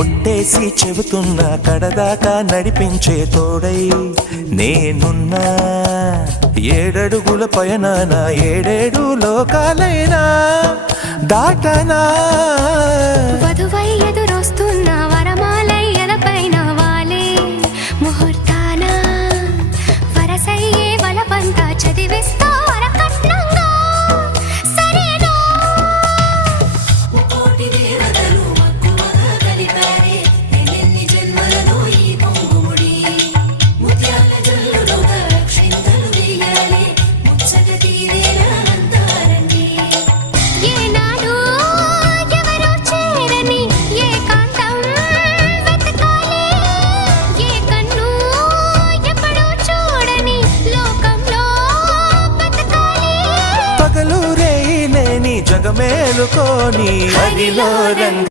ఒట్టేసి చెబుతున్నా కడదాకా నడిపించే తోడై నేనున్నా. 7 అడుగుల పయనాన 7 లోకాలైనా దాటనా. వధువై ఎదురొస్తున్న వరమాలై ఎలపైన వాలే ముహూర్తాన వరసయ్యే వలపంతా చదివిస్తా వరకట్నంగా సరేనా. కోటి దేవతలు మక్కువగా కలిపారే ఎన్ని జన్మలలో ఈ పొంగుముడి ముత్యాల జల్లులుగా క్షింతలు వేయాలి ముచ్చట తీరేలా అంతారండి. ఏనాడు ఎవరో చేరని ఏకాంతం వెతకాలి. ఏ కన్ను ఎప్పుడూ చూడని లోకంలో బతకాలి. పగలు రేయి లేని జగమేలుకోని అదిలో రంగు